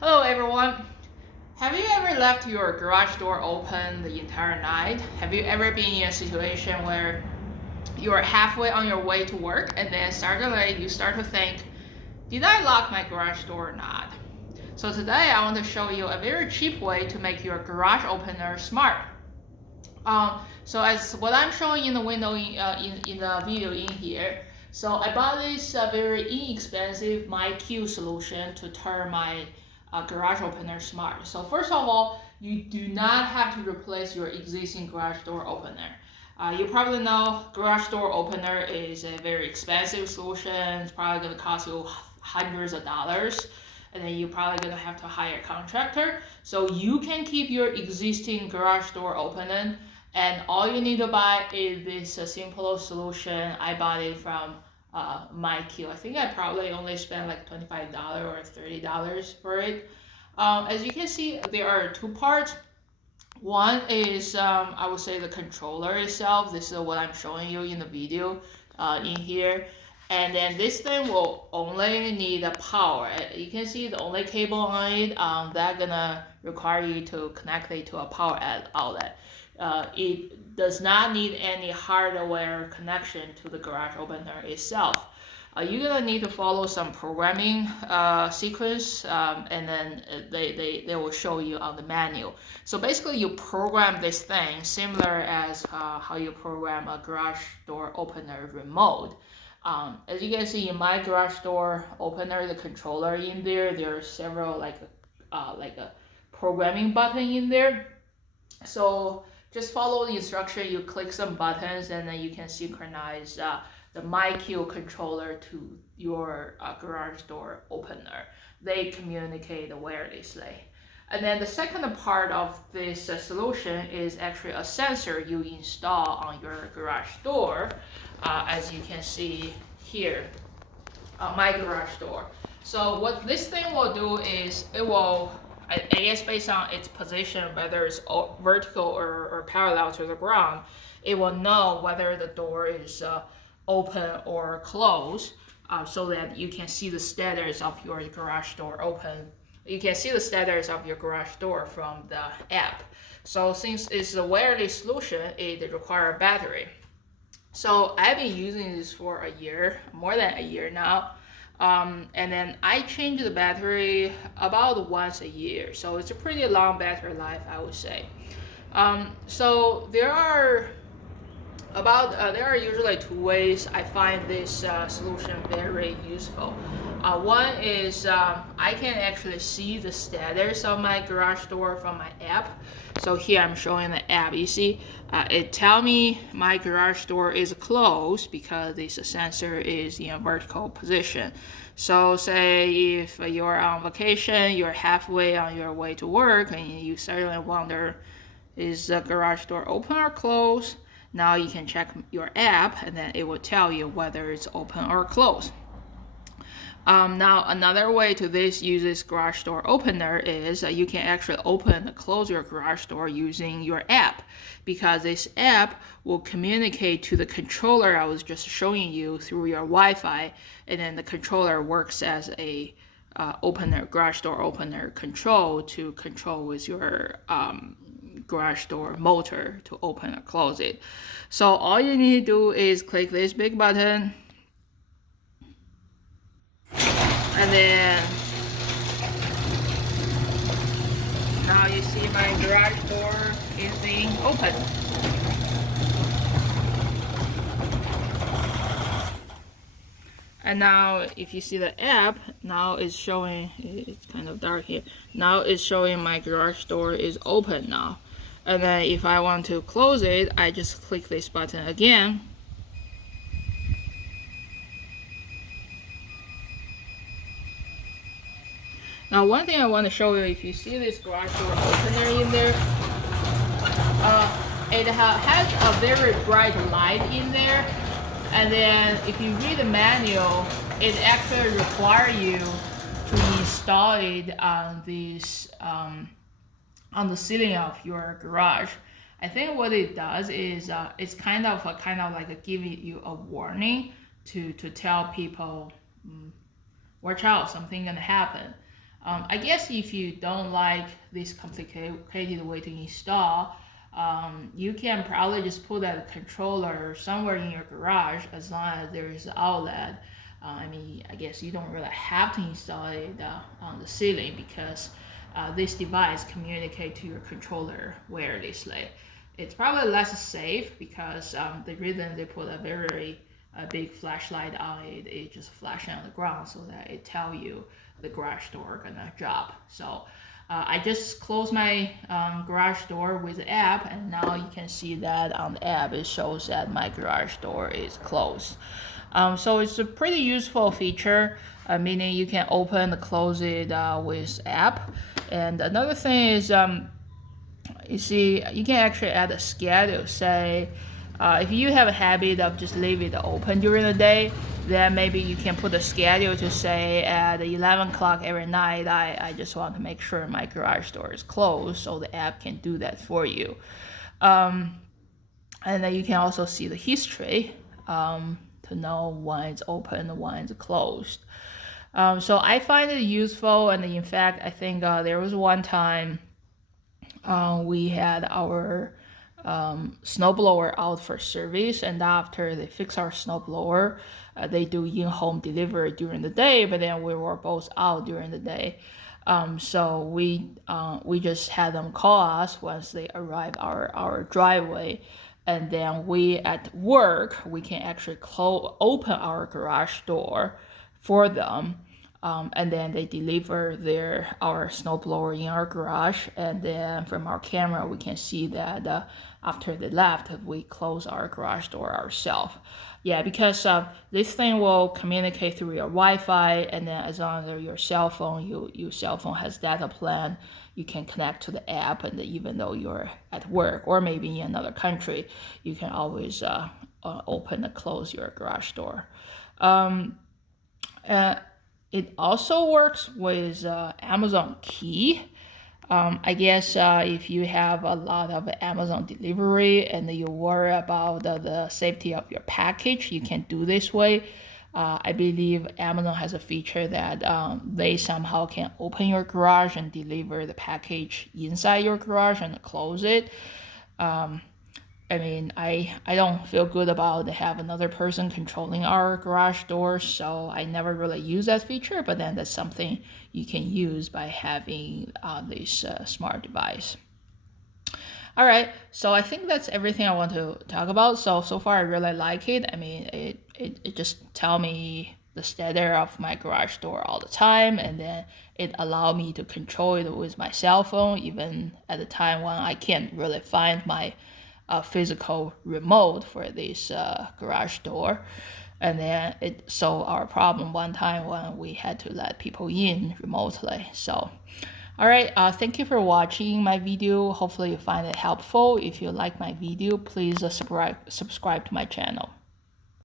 Hello everyone. Have you ever left your garage door open the entire night? Have you ever been in a situation where you're halfway on your way to work and then suddenly you start to think, did I lock my garage door or not? So today I want to show you a very cheap way to make your garage opener smart. So as what I'm showing in the window in the video in here, so I bought this very inexpensive MyQ solution to turn my garage opener smart. So first of all, you do not have to replace your existing garage door opener. You probably know garage door opener is a very expensive solution. It's probably going to cost you hundreds of dollars, and then you're probably going to have to hire a contractor. So you can keep your existing garage door opening, and all you need to buy is this simple solution. I bought it from MyQ. I think I probably only spent like $25 or $30 for it. As you can see, there are two parts. One is, I would say, the controller itself. This is what I'm showing you in the video in here. And then this thing will only need a power. You can see the only cable on it. That's gonna require you to connect it to a power outlet. It does not need any hardware connection to the garage opener itself. You're gonna need to follow some programming sequence, and then they will show you on the manual. So basically, you program this thing similar as how you program a garage door opener remote. As you can see in my garage door opener, the controller in there, there are several like a programming button in there. So just follow the instruction. You click some buttons, and then you can synchronize the MyQ controller to your garage door opener. They communicate wirelessly. And then the second part of this solution is actually a sensor you install on your garage door, as you can see here on my garage door. So what this thing will do is it will, I guess based on its position, whether it's vertical or parallel to the ground, it will know whether the door is open or closed, so that you can see the status of your garage door open. You can see the status of your garage door from the app. So since it's a wireless solution, it requires a battery. So I've been using this for a year, more than a year now. And then I change the battery about once a year. So it's a pretty long battery life, I would say. So there are usually two ways I find this solution very useful. One is I can actually see the status of my garage door from my app. So here I'm showing the app. You see, it tells me my garage door is closed because this sensor is in a vertical position. So say if you're on vacation, you're halfway on your way to work, and you suddenly wonder, is the garage door open or closed? Now you can check your app, and then it will tell you whether it's open or closed. Now another way to use this garage door opener is you can actually open and close your garage door using your app, because this app will communicate to the controller I was just showing you through your Wi-Fi, and then the controller works as a garage door opener control to control with your garage door motor to open or close it. So all you need to do is click this big button, and then now you see my garage door is being open. And now if you see the app, now it's showing, it's kind of dark here, now it's showing my garage door is open now. And then if I want to close it, I just click this button again. Now one thing I want to show you, if you see this garage door opener in there, it has a very bright light in there. And then if you read the manual, it actually requires you to install it on this on the ceiling of your garage. I think what it does is it's kind of like giving you a warning to tell people, watch out, something gonna happen. I guess if you don't like this complicated way to install, you can probably just put that controller somewhere in your garage as long as there is an outlet. I guess you don't really have to install it on the ceiling because this device communicates to your controller wirelessly. It's probably less safe because the reason they put a big flashlight on it, it just flashing on the ground so that it tell you the garage door gonna drop. So I just closed my garage door with the app, and now you can see that on the app it shows that my garage door is closed. So it's a pretty useful feature, meaning you can open and close it with app. And another thing is, you see, you can actually add a schedule. Say, if you have a habit of just leaving it open during the day, then maybe you can put a schedule to say at 11 o'clock every night, I just want to make sure my garage door is closed, so the app can do that for you. And then you can also see the history to know when it's open and when it's closed. So I find it useful, and in fact, I think there was one time we had our snowblower out for service, and after they fix our snowblower, they do in-home delivery during the day, but then we were both out during the day. So we just had them call us once they arrive our driveway, and then we at work we can actually open our garage door for them. And then they deliver our snowblower in our garage, and then from our camera we can see that after they left we close our garage door ourselves. Yeah, because this thing will communicate through your Wi-Fi, and then as long as your cell phone has data plan, you can connect to the app, and even though you're at work or maybe in another country, you can always open and close your garage door. It also works with Amazon Key. I guess if you have a lot of Amazon delivery and you worry about the safety of your package, you can do this way. I believe Amazon has a feature that they somehow can open your garage and deliver the package inside your garage and close it. I don't feel good about to have another person controlling our garage door, so I never really use that feature, but then that's something you can use by having this smart device. All right, so I think that's everything I want to talk about. So far I really like it. It just tell me the status of my garage door all the time, and then it allow me to control it with my cell phone, even at the time when I can't really find my physical remote for this garage door. And then it solved our problem one time when we had to let people in remotely. So all right, thank you for watching my video. Hopefully you find it helpful. If you like my video, please subscribe to my channel.